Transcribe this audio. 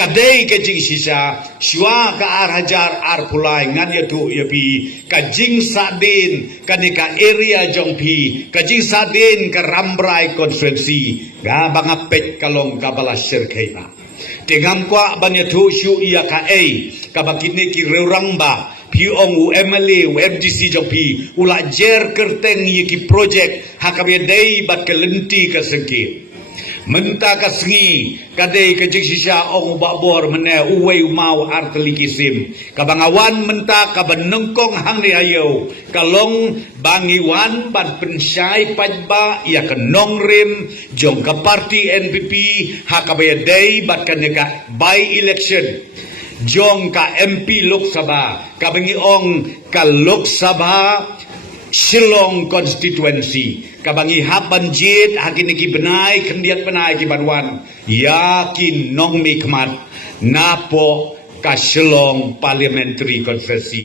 kadai kajing sisa syua ka ar hajar ar pulai ngan ya tu ya pi kajing sadin kanika area jong pi kajing sadin ka rambrai konferensi ga banga pet kalong kabala sirkai ba tingam kwa ban ya tu syu Iaka ka bakine ki reuramba pi ong u MLA u FDC jong pi ula jer kerteng ki project hakabe dai bat kelenti ka sengki menta ka sengi kadai ka jigsisa ong babor mene uwei mau arteli kisim kabangawan menta ka benengkong Hangne ayo kalong bangiwan ban pensyai Paitbah Iaka Nongrim jong ka parti NPP hakabe dai bat kaneka by election jong ka MP Lok Sabha kabangi ong ka Lok Sabha Shillong constituency kabangi haban jit hakini ki benai kendiat benai ki banwan yakin nong mikmat napo ka Shillong parliamentary conferency